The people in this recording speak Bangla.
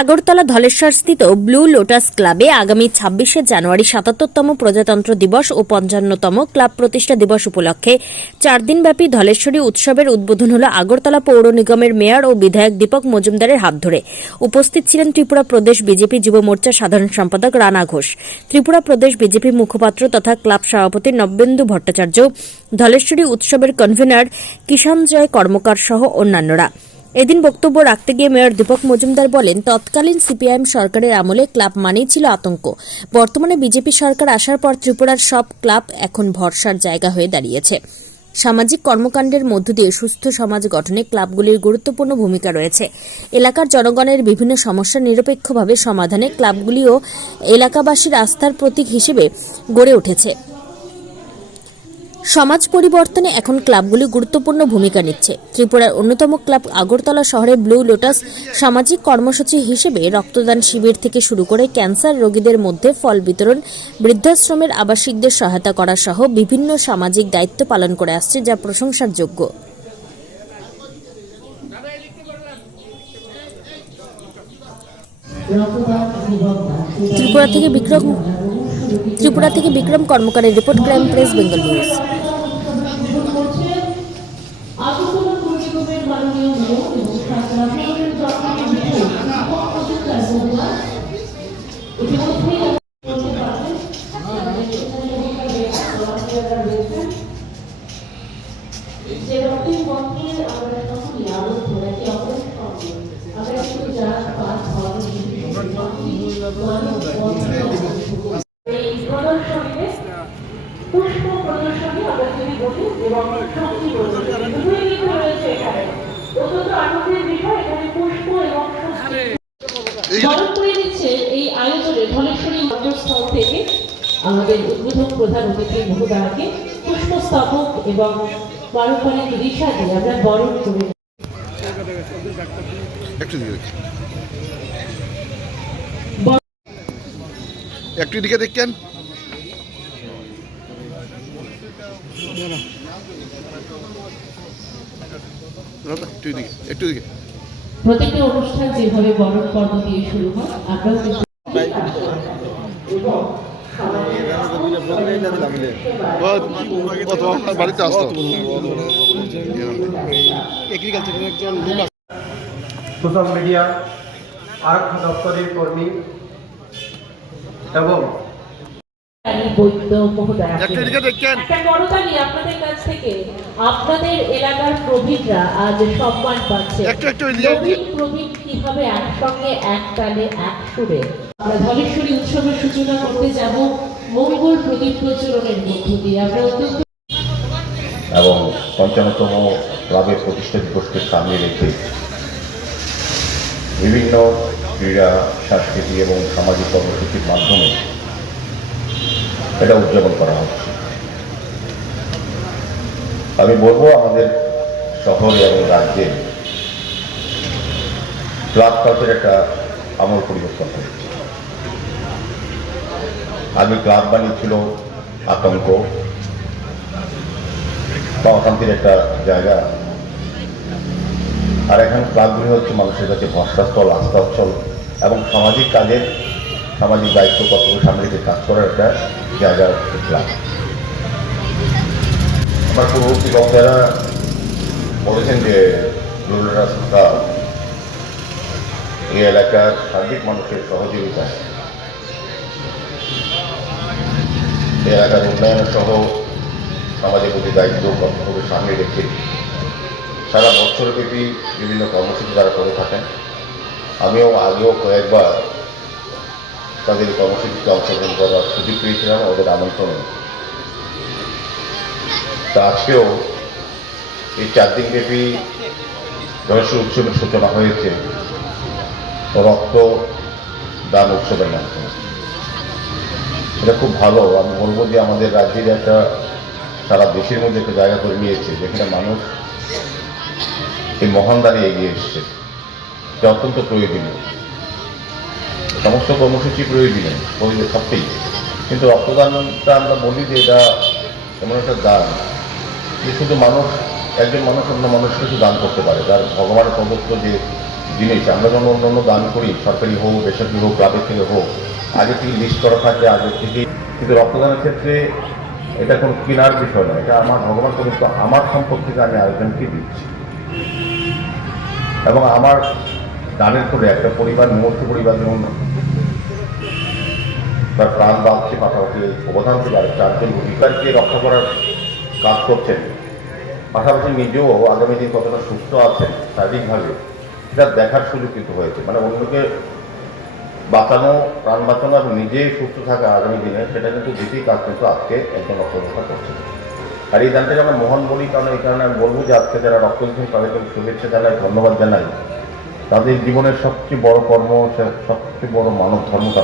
আগরতলা ধলেশ্বরস্থিত ব্লু লোটাস ক্লাবে আগামী ২৬শে জানুয়ারি ৭৭তম প্রজাতন্ত্র দিবস ও ৫৫তম ক্লাব প্রতিষ্ঠা দিবস উপলক্ষে ৪ দিনব্যাপী ধলেশ্বরী উৎসবের উদ্বোধন হল আগরতলা পৌর নিগমের মেয়র ও বিধায়ক দীপক মজুমদারের হাত ধরে। উপস্থিত ছিলেন ত্রিপুরা প্রদেশ বিজেপি যুব মোর্চা সাধারণ সম্পাদক রানা ঘোষ, ত্রিপুরা প্রদেশ বিজেপি মুখপাত্র তথা ক্লাব সভাপতি নব্যেন্দু ভট্টাচার্য, ধলেশ্বরী উৎসবের কনভেনার কিষাণজয় কর্মকার সহ অন্যান্যরা। এদিন বক্তব্য রাখতে গিয়ে মেয়র দীপক মজুমদার বলেন, তৎকালীন সিপিআইএম সরকারের আমলে ক্লাব মানেই ছিল আতঙ্ক। বর্তমানে বিজেপি সরকার আসার পর ত্রিপুরার সব ক্লাব এখন ভরসার জায়গা হয়ে দাঁড়িয়েছে। সামাজিক কর্মকাণ্ডের মধ্য দিয়ে সুস্থ সমাজ গঠনে ক্লাবগুলির গুরুত্বপূর্ণ ভূমিকা রয়েছে। এলাকার জনগণের বিভিন্ন সমস্যা নিরপেক্ষভাবে সমাধানে ক্লাবগুলিও এলাকাবাসীর আস্থার প্রতীক হিসেবে গড়ে উঠেছে। সমাজ পরিবর্তনে এখন ক্লাবগুলি গুরুত্বপূর্ণ ভূমিকা নিচ্ছে। ত্রিপুরার অন্যতম ক্লাব আগরতলা শহরে ব্লু লোটাস সামাজিক কর্মসূচি হিসেবে রক্তদান শিবির থেকে শুরু করে ক্যান্সার রোগীদের মধ্যে ফল বিতরণ, বৃদ্ধাশ্রমের আবাসিকদের সহায়তা করা সহ বিভিন্ন সামাজিক দায়িত্ব পালন করে আসছে, যা প্রশংসার যোগ্য। ত্রিপুরা থেকে বিক্রম কর্মকারের report, Crime Press, Bengal News. পুষ্প প্রদর্শনী আমরা যদি বলি এবং শক্তি প্রদর্শনী দুটোই কিন্তু রয়েছে এখানে। অত্যন্ত আনন্দের বিষয়, এখানে পুষ্প এবং বরণ করে দিচ্ছে এই আয়োজনে ধলেশ্বরী মন্দিরস্থল থেকে আমাদের উদ্বোধক প্রধান অতিথি মহোদয়কে পুষ্পস্তবক এবং পারম্পরিক রিসা দিয়ে আমরা বরণ করে একটু দিকে দেখেন। প্রত্যেকটা অনুষ্ঠান যেভাবে বরণ পর্ব দিয়ে শুরু হয়, আমরাও বাড়িতে আসতো সোশ্যাল মিডিয়া, আরক্ষা দপ্তরের কর্মী এবং আপনাদের কাছ থেকে আপনাদের এলাকার প্রবীণরা আজ সম্মান পাচ্ছে। প্রবীণ কিভাবে একসঙ্গে এক তালে এক সুরে আমরা ধলেশ্বরী উৎসবের সূচনা করতে যাব মঙ্গল প্রদীপ প্রচলনের মধ্য দিয়ে। আমরা এবং ৫৫তম ক্লাবের প্রতিষ্ঠা দিবসকে সামনে রেখে বিভিন্ন ক্রীড়া, সাংস্কৃতিক এবং সামাজিক কর্মসূচির মাধ্যমে এটা উদযাপন করা হচ্ছে। আমি বলবো, আমাদের শহরে এবং রাজ্যে ক্লাব কালচার একটা আমূল পরিবর্তন হয়েছে। আগে ক্লাব বানিয়েছিল আতঙ্ক বা অশান্তির একটা জায়গা, আর এখন ক্লাবগুলি হচ্ছে মানুষের কাছে ভরসাস্থল, আস্থাস্থল এবং সামাজিক কাজের, সামাজিক দায়িত্ব কর্তব্য সামনে রেখে কাজ করার একটা জায়গা হচ্ছে ক্লাব। আমার পূর্ববর্তী বক্তারা বলেছেন যে ব্লু লোটাস ক্লাব এই এলাকার সার্বিক মানুষের সহযোগিতা, এই এলাকার উন্নয়ন সহ সমাজের প্রতি দায়িত্ব কর্তব্য সামনে রেখে সারা বছরব্যাপী বিভিন্ন কর্মসূচি তারা করে থাকেন। আমিও আগেও কয়েকবার তাদের কর্মসূচিতে অংশগ্রহণ করার সুযোগ পেয়েছিলাম ওদের আমন্ত্রণে। তা আজকেও এই ৪ দিনব্যাপী ধলেশ্বরী উৎসবের সূচনা হয়েছে রক্তদান উৎসবের মাধ্যমে। এটা খুব ভালো। আমি বলবো যে আমাদের রাজ্যের একটা সারা দেশের মধ্যে একটা জায়গা করে নিয়েছে, যেখানে মানুষ এই মহান দানে এগিয়ে এসছে। এটা অত্যন্ত প্রয়োজনীয়। সমস্ত কর্মসূচি প্রয়োজনীয় পরিবেশ সবটাই, কিন্তু রক্তদানটা আমরা বলি যে এটা এমন একটা দান যে শুধু একজন মানুষ অন্য মানুষকে শুধু দান করতে পারে, যার ভগবানের প্রদত্ত যে জিনিস আমরা যখন অন্য দান করি, সরকারি হোক, বেসরকারি হোক, ক্লাবের থেকে হোক, আগে থেকে লিস্ট করা থাকে, আগে থেকে। কিন্তু রক্তদানের ক্ষেত্রে এটা কোনো কেনার বিষয় নয়, এটা আমার ভগবান প্রদত্ত আমার সম্পদ থেকে আমি আরেকজনকে দিচ্ছি। এবং আমার দানের করে একটা পরিবার, মুহূর্ত পরিবার যেমন তার প্রাণ বাঁচছে, পাশাপাশি অবদান থেকে আর 4 জন অধিকারকে রক্ষা করার কাজ করছেন, পাশাপাশি নিজেও আগামী দিন কতটা সুস্থ আছেন শারীরিকভাবে, সেটা দেখার সুযোগ কিন্তু হয়েছে। মানে অন্যকে বাঁচানো, প্রাণ বাঁচানো আর নিজে সুস্থ থাকা আগামী দিনে, সেটা কিন্তু দ্বিতীয় কাজ কিন্তু আজকে একজন রক্তদাতা করছেন। আর এই দানটাকে আমরা মহান বলি, কারণ এই কারণে আমি বলবো যে আজকে যারা রক্ত দিচ্ছেন তাদেরকে শুভেচ্ছা জানাই, ধন্যবাদ জানাই। তাদের জীবনের সবচেয়ে বড় কর্ম, সবচেয়ে বড় মানব ধর্ম